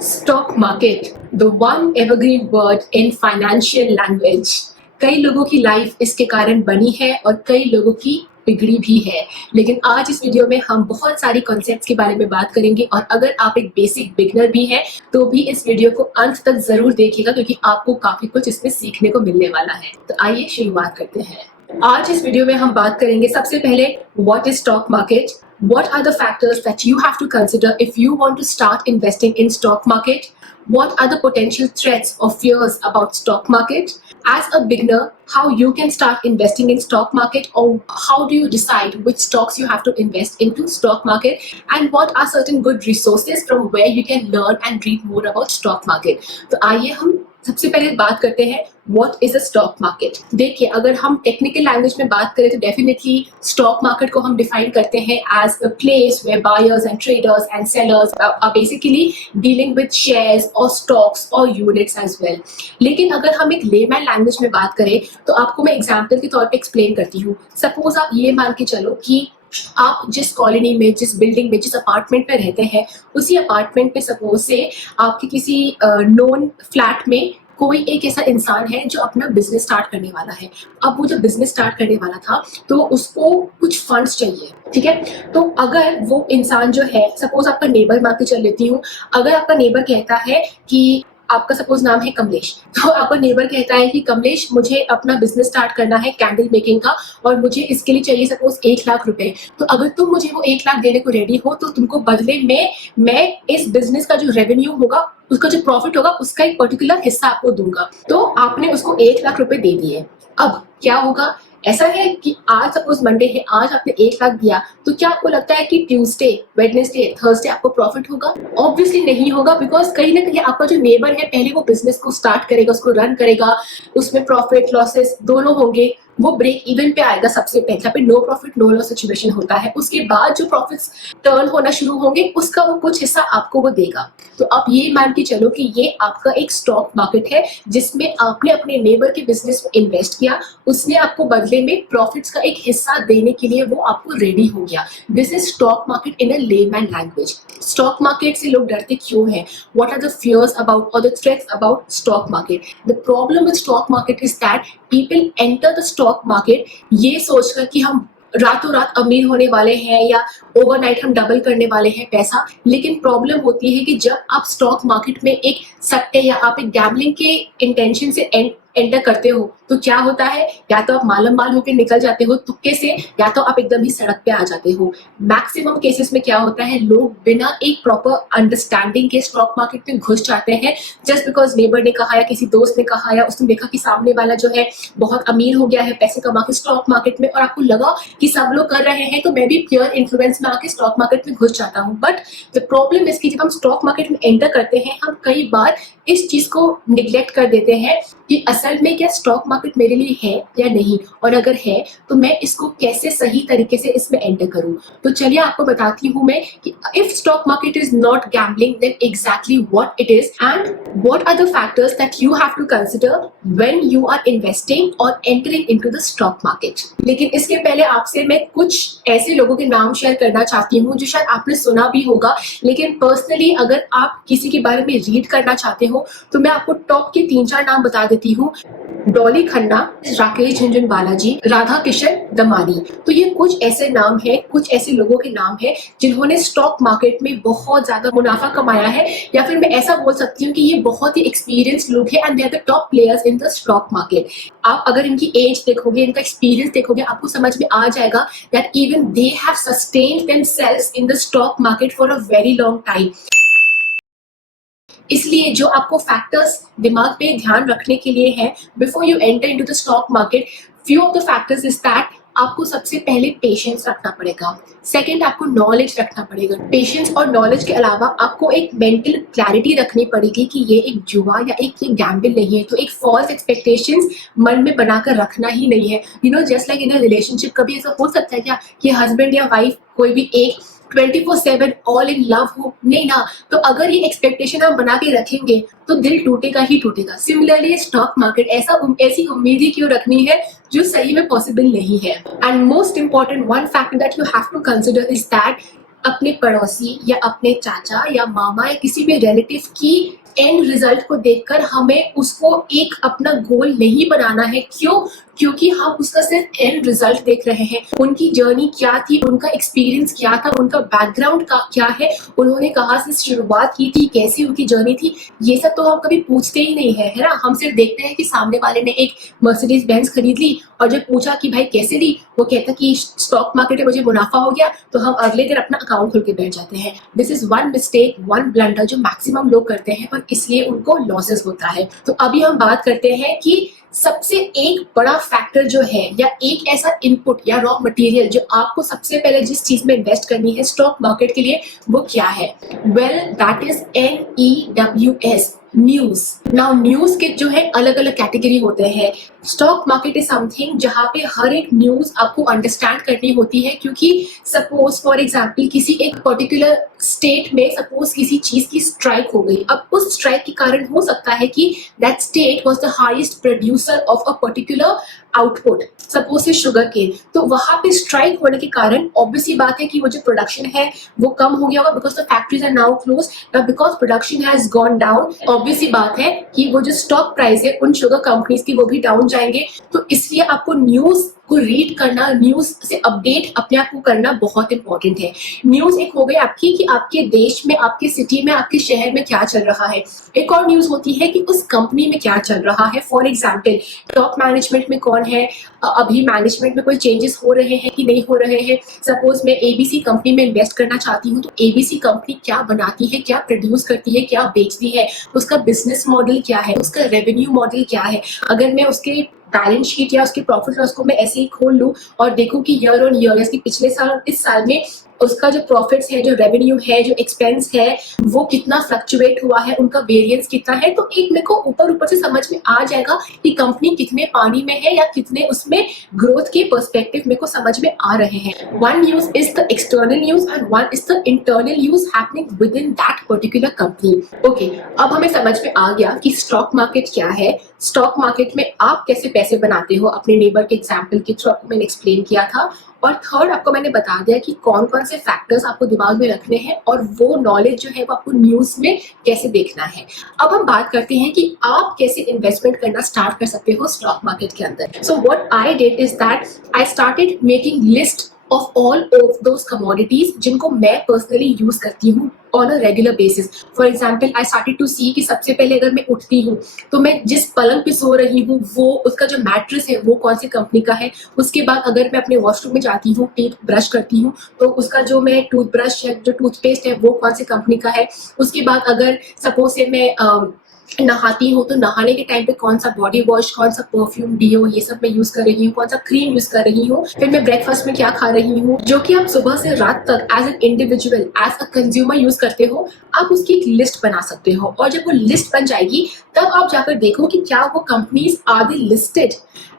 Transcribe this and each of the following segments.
Stock market, the one evergreen word in financial language. कई लोगों की लाइफ इसके कारण बनी है और कई लोगों की बिगड़ी भी है। लेकिन आज इस वीडियो में हम बहुत सारी कॉन्सेप्ट्स के बारे में बात करेंगे और अगर आप एक बेसिक बिगनर भी हैं तो भी इस वीडियो को अंत तक जरूर देखिएगा क्योंकि आपको काफी कुछ इसमें सीखने को मिलने वाला है। तो आइए शुरुआत करते हैं। आज इस वीडियो में हम बात करेंगे सबसे पहले what is stock market, what are the factors that you have to consider if you want to start investing in stock market, what are the potential threats or fears about stock market, as a beginner how you can start investing in stock market or how do you decide which stocks you have to invest into stock market, and what are certain good resources from where you can learn and read more about stock market। तो आइए हम सबसे पहले बात करते हैं what is a stock market. देखिए, अगर हम टेक्निकल लैंग्वेज में बात करें तो डेफिनेटली स्टॉक मार्केट को हम डिफाइन करते हैं as a place where buyers and traders and sellers are basically dealing with shares और स्टॉक्स और यूनिट्स एज वेल। लेकिन अगर हम एक लेमैन लैंग्वेज में बात करें तो आपको मैं एग्जाम्पल के तौर पे एक्सप्लेन करती हूँ। सपोज आप ये मान के चलो कि आप जिस कॉलोनी में, जिस बिल्डिंग में, जिस अपार्टमेंट में रहते हैं, उसी अपार्टमेंट में सपोज से आपके किसी नोन फ्लैट में कोई एक ऐसा इंसान है जो अपना बिजनेस स्टार्ट करने वाला है। अब वो जब बिजनेस स्टार्ट करने वाला था तो उसको कुछ फंड्स चाहिए, ठीक है। तो अगर वो इंसान जो है, सपोज आपका नेबर मान के चल लेती हूँ, अगर आपका नेबर कहता है कि आपका सपोज नाम है कमलेश, तो आपका नेबर कहता है कि कमलेश मुझे अपना बिजनेस स्टार्ट करना है कैंडल मेकिंग का और मुझे इसके लिए चाहिए सपोज 1 लाख रुपए। तो अगर तुम मुझे वो 1 लाख देने को रेडी हो तो तुमको बदले में मैं इस बिजनेस का जो रेवेन्यू होगा, उसका जो प्रॉफिट होगा, उसका एक पर्टिकुलर हिस्सा आपको दूंगा। तो आपने उसको 1 लाख रुपए दे दिए। अब क्या होगा, ऐसा है कि आज सपोज मंडे है, आज आपने 1 लाख दिया, तो क्या आपको लगता है कि ट्यूसडे, वेडनेसडे, थर्सडे आपको प्रॉफिट होगा? ऑब्वियसली नहीं होगा, बिकॉज कहीं ना कहीं आपका जो नेबर है पहले वो बिजनेस को स्टार्ट करेगा, उसको रन करेगा, उसमें प्रॉफिट लॉसेस दोनों होंगे, वो ब्रेक इवन पे आएगा सबसे पहले। यहाँ पे no profit no loss situation होता है। उसके बाद जो प्रॉफिट्स टर्न होना शुरू होंगे उसका वो कुछ हिस्सा आपको वो देगा। तो आप ये मान के चलो कि ये आपका एक स्टॉक मार्केट है जिसमें आपने अपने नेबर के बिजनेस में इन्वेस्ट किया, उसने आपको बदले में प्रॉफिट्स का एक हिस्सा देने के लिए वो आपको रेडी हो गया। This is stock market in a layman language. Stock market से लोग डरते क्यों हैं? What are the fears about और the threats about stock market? The problem with stock market is that people enter the stock market ये सोचकर कि हम रातों रात अमीर होने वाले हैं या ओवरनाइट हम डबल करने वाले हैं पैसा। लेकिन प्रॉब्लम होती है कि जब आप स्टॉक मार्केट में एक सट्टे या आप एक गैम्बलिंग के इंटेंशन से एंटर करते हो तो क्या होता है, या तो आप मालम माल होकर निकल जाते हो तुक्के से, या तो आप एकदम ही सड़क पे आ जाते हो। मैक्सिमम केसेस में क्या होता है, लोग बिना एक प्रॉपर अंडरस्टैंडिंग के स्टॉक मार्केट में घुस जाते हैं जस्ट बिकॉज नेबर ने कहा या किसी दोस्त ने कहा या उसने देखा कि सामने वाला जो है बहुत अमीर हो गया है पैसे कमा के स्टॉक मार्केट में, और आपको लगा कि सब लोग कर रहे हैं तो मैं भी प्योर इन्फ्लुएंस में आके स्टॉक मार्केट में घुस जाता हूँ। बट द प्रॉब्लम इज कि जब हम स्टॉक मार्केट में एंटर करते हैं हम कई बार इस चीज को निग्लेक्ट कर देते हैं कि असल में क्या स्टॉक मार्केट मेरे लिए है या नहीं, और अगर है तो मैं इसको कैसे सही तरीके से इसमें एंटर करूं। तो चलिए आपको बताती हूं मैं कि if stock market is not gambling then exactly what it is and what are the factors that you have to consider when you are investing और entering into the stock market. लेकिन इसके पहले आपसे मैं कुछ ऐसे लोगों के नाम शेयर करना चाहती हूँ जो शायद आपने सुना भी होगा, लेकिन पर्सनली अगर आप किसी के बारे में रीड करना चाहते हो तो मैं आपको टॉप के 3-4 नाम बता देती हूँ। डॉली खन्ना, राकेश झुनझुन बालाजी, राधा किशन दमानी। तो ये कुछ ऐसे नाम है, कुछ ऐसे लोगों के नाम है जिन्होंने स्टॉक मार्केट में बहुत ज्यादा मुनाफा कमाया है, या फिर मैं ऐसा बोल सकती हूँ कि ये बहुत ही एक्सपीरियंस्ड लोग हैं and they are the top players in the stock market. आप अगर इनकी एज देखोगे, इनका एक्सपीरियंस देखोगे, आपको समझ में आ जाएगा that even they have sustained themselves in the stock market for a very long time. इसलिए जो आपको फैक्टर्स दिमाग में ध्यान रखने के लिए है before you enter into the stock market, few of the factors is that आपको सबसे पहले पेशेंस रखना पड़ेगा। सेकंड, आपको नॉलेज रखना पड़ेगा। पेशेंस और नॉलेज के अलावा आपको एक मेंटल क्लैरिटी रखनी पड़ेगी कि ये एक जुआ या एक ये गैम्बल नहीं है। तो एक फॉल्स एक्सपेक्टेशंस मन में बनाकर रखना ही नहीं है। You know, just like in a relationship, कभी ऐसा हो सकता है क्या कि हस्बैंड या वाइफ कोई भी एक 24/7 ऑल इन लव हो? नहीं ना। तो अगर ये एक्सपेक्टेशन हम बना के रखेंगे तो दिल टूटेगा ही टूटेगा। सिमिलरली स्टॉक मार्केट ऐसी उम्मीद ही क्यों रखनी है जो सही में पॉसिबल नहीं है। And most important one factor that you have to consider is that अपने पड़ोसी या अपने चाचा या मामा या किसी भी रिलेटिव की एंड रिजल्ट को देखकर हमें उसको एक अपना गोल नहीं बनाना है। क्यों? क्योंकि हम उसका सिर्फ एंड रिजल्ट देख रहे हैं। उनकी जर्नी क्या थी, उनका एक्सपीरियंस क्या था, उनका बैकग्राउंड का क्या है, उन्होंने कहाँ से शुरुआत की थी, कैसी उनकी जर्नी थी, ये सब तो हम कभी पूछते ही नहीं है ना। हम सिर्फ देखते हैं कि सामने वाले ने एक मर्सिडीज बेंज खरीद ली और जब पूछा कि भाई कैसे ली, वो कहता कि स्टॉक मार्केट में मुझे मुनाफा हो गया, तो हम अगले दिन अपना अकाउंट खोल के बैठ जाते हैं। This is one mistake, one blunder जो मैक्सिमम लोग करते हैं और इसलिए उनको लॉसेस होता है। तो अभी हम बात करते हैं कि सबसे एक बड़ा फैक्टर जो है या एक ऐसा इनपुट या रॉ मटेरियल जो आपको सबसे पहले जिस चीज में इन्वेस्ट करनी है स्टॉक मार्केट के लिए, वो क्या है? Well that is NEWS, news. Now news के जो है अलग अलग कैटेगरी होते हैं। स्टॉक मार्केट इज समथिंग जहां पे हर एक न्यूज आपको अंडरस्टैंड करनी होती है, क्योंकि सपोज फॉर एग्जांपल किसी एक पर्टिकुलर स्टेट में सपोज किसी चीज की स्ट्राइक हो गई। अब उस स्ट्राइक के कारण हो सकता है कि that state was the highest producer of a particular output, suppose से शुगर केन। तो वहां पे स्ट्राइक होने के कारण ऑब्वियसली बात है कि वो जो प्रोडक्शन है वो कम हो गया होगा, because the factories are now close, because production has gone down. Obviously बात है कि वो जो स्टॉक प्राइस है उन शुगर कंपनीज की वो भी डाउन जाएंगे। तो इसलिए आपको न्यूज को रीड करना, न्यूज से अपडेट अपने आप को करना बहुत इंपॉर्टेंट है। न्यूज एक हो गई आपकी कि आपके देश में, आपके सिटी में, आपके शहर में क्या चल रहा है। एक और न्यूज होती है कि उस कंपनी में क्या चल रहा है। फॉर एग्जाम्पल टॉप मैनेजमेंट में कौन है, अभी मैनेजमेंट में कोई चेंजेस हो रहे हैं कि नहीं हो रहे हैं। सपोज मैं ABC कंपनी में इन्वेस्ट करना चाहती हूँ, तो ABC कंपनी क्या बनाती है, क्या प्रोड्यूस करती है, क्या बेचती है, उसका बिजनेस मॉडल क्या है, उसका रेवेन्यू मॉडल क्या है। अगर मैं उसके बैलेंस शीट या उसके प्रॉफिट लॉस को मैं ऐसे ही खोल लूं और देखूं कि ईयर ऑन ईयर इसके पिछले साल इस साल में उसका जो प्रॉफिट्स है, जो रेवेन्यू है, जो एक्सपेंस है, वो कितना फ्लक्चुएट हुआ है, उनका वेरिएंस कितना है, तो एक मेरे को ऊपर ऊपर से समझ में आ जाएगा कि कंपनी कितने पानी में है या कितने उसमें ग्रोथ के पर्सपेक्टिव मेरे को समझ में आ रहे हैं। One news is the external news and one is the internal news happening with in that particular company. Okay, अब हमें समझ में आ गया कि स्टॉक मार्केट क्या है, स्टॉक मार्केट में आप कैसे पैसे बनाते हो। अपने नेबर के एग्जाम्पल के थ्रू आपको मैंने एक्सप्लेन किया था। और थर्ड आपको मैंने बता दिया कि कौन कौन से फैक्टर्स आपको दिमाग में रखने हैं और वो नॉलेज जो है वो आपको न्यूज में कैसे देखना है। अब हम बात करते हैं कि आप कैसे इन्वेस्टमेंट करना स्टार्ट कर सकते हो स्टॉक मार्केट के अंदर। So what I did is that I started making list of all of those commodities जिनको मैं personally यूज करती हूँ on a regular basis. For example, I started to see कि सबसे पहले अगर मैं उठती हूँ तो मैं जिस पलंग पे सो रही हूँ वो उसका जो मैट्रेस है वो कौन सी कंपनी का है। उसके बाद अगर मैं अपने वॉशरूम में जाती हूँ, टीथ ब्रश करती हूँ, तो उसका जो मैं टूथब्रश है, जो टूथपेस्ट है, वो कौन सी कंपनी का है। उसके बाद अगर सपोज से मैं नहाती हूँ तो नहाने के टाइम पे कौन सा बॉडी वॉश, कौन सा परफ्यूम, डिओ, ये सब मैं यूज कर रही हूँ, कौन सा क्रीम यूज कर रही हूँ। फिर मैं ब्रेकफास्ट में क्या खा रही हूँ, जो कि आप सुबह से रात तक as an individual, as a consumer use करते हो। आप उसकी एक लिस्ट बना सकते हो और जब वो लिस्ट बन जाएगी तब आप जाकर देखो कि क्या वो companies are they listed,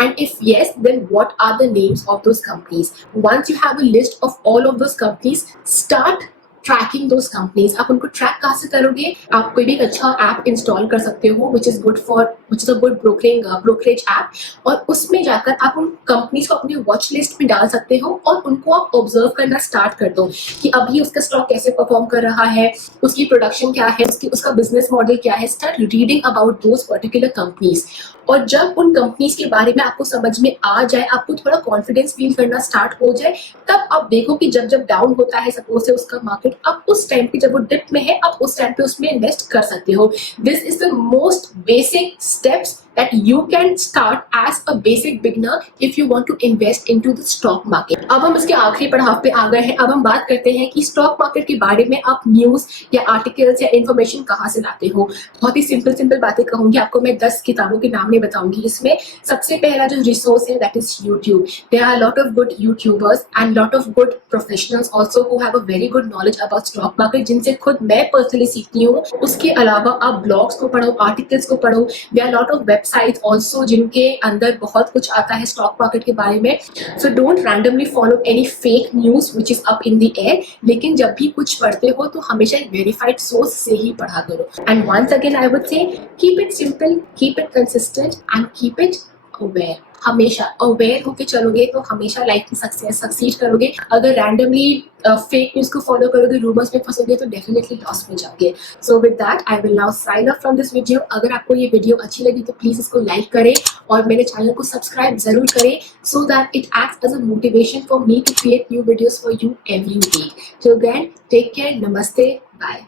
and if yes, then what are the names of those companies. Once you have a list of all of those companies, start tracking those companies. आप उनको ट्रैक कहाँ से करोगे? आप कोई भी अच्छा ऐप इंस्टॉल कर सकते हो which is a good brokerage app, और उसमें जाकर आप उन कंपनीज को अपनी वॉच लिस्ट में डाल सकते हो और उनको आप ऑब्जर्व करना स्टार्ट कर दो कि अभी उसका स्टॉक कैसे परफॉर्म कर रहा है, उसकी प्रोडक्शन क्या है, उसका बिजनेस मॉडल क्या है। Start reading about those particular companies. और जब उन कंपनीज के बारे में आपको समझ में आ जाए, आपको थोड़ा कॉन्फिडेंस फील करना स्टार्ट हो जाए, तब आप देखो कि जब जब डाउन होता है सपोज से उसका मार्केट, आप उस टाइम पे जब वो डिप में है आप उस टाइम पे उसमें इन्वेस्ट कर सकते हो। This is the most basic steps that you can start as a basic beginner if you want to invest into the stock market. अब हम इसके आखिरी पड़ाव पे आ गए हैं। अब हम बात करते हैं कि स्टॉक मार्केट के बारे में आप न्यूज या आर्टिकल्स या इन्फॉर्मेशन कहाँ से लाते हो। बहुत ही सिंपल बातें कहूंगी आपको मैं, 10 किताबों के नाम नहीं बताऊंगी। इसमें सबसे पहला जो रिसोर्स है that is YouTube. There are lot of good YouTubers and lot of good professionals also who have a very good knowledge about stock market, जिनसे खुद मैं पर्सनली सीखती हूँ। उसके अलावा आप ब्लॉग्स को पढ़ो, आर्टिकल्स को पढ़ो। There are lot of websites also जिनके अंदर बहुत कुछ आता है स्टॉक मार्केट के बारे में। So don't randomly follow any fake news which is up in the air, लेकिन जब भी कुछ पढ़ते हो तो हमेशा एक वेरीफाइड सोर्स से ही पढ़ा करो। And once again I would say keep it simple, keep it consistent and keep it aware. हमेशा अवेयर होके चलोगे तो हमेशा लाइफ में सक्सीड करोगे। अगर रैंडमली फेक न्यूज को फॉलो करोगे, रूमर्स में फंसोगे तो डेफिनेटली लॉस में जाओगे। So with that I will now sign up from this video. अगर आपको ये वीडियो अच्छी लगी तो प्लीज इसको लाइक करें और मेरे चैनल को सब्सक्राइब जरूर करें, so that it acts as a motivation for me to create new videos for you every week. Till then, take care, namaste, bye.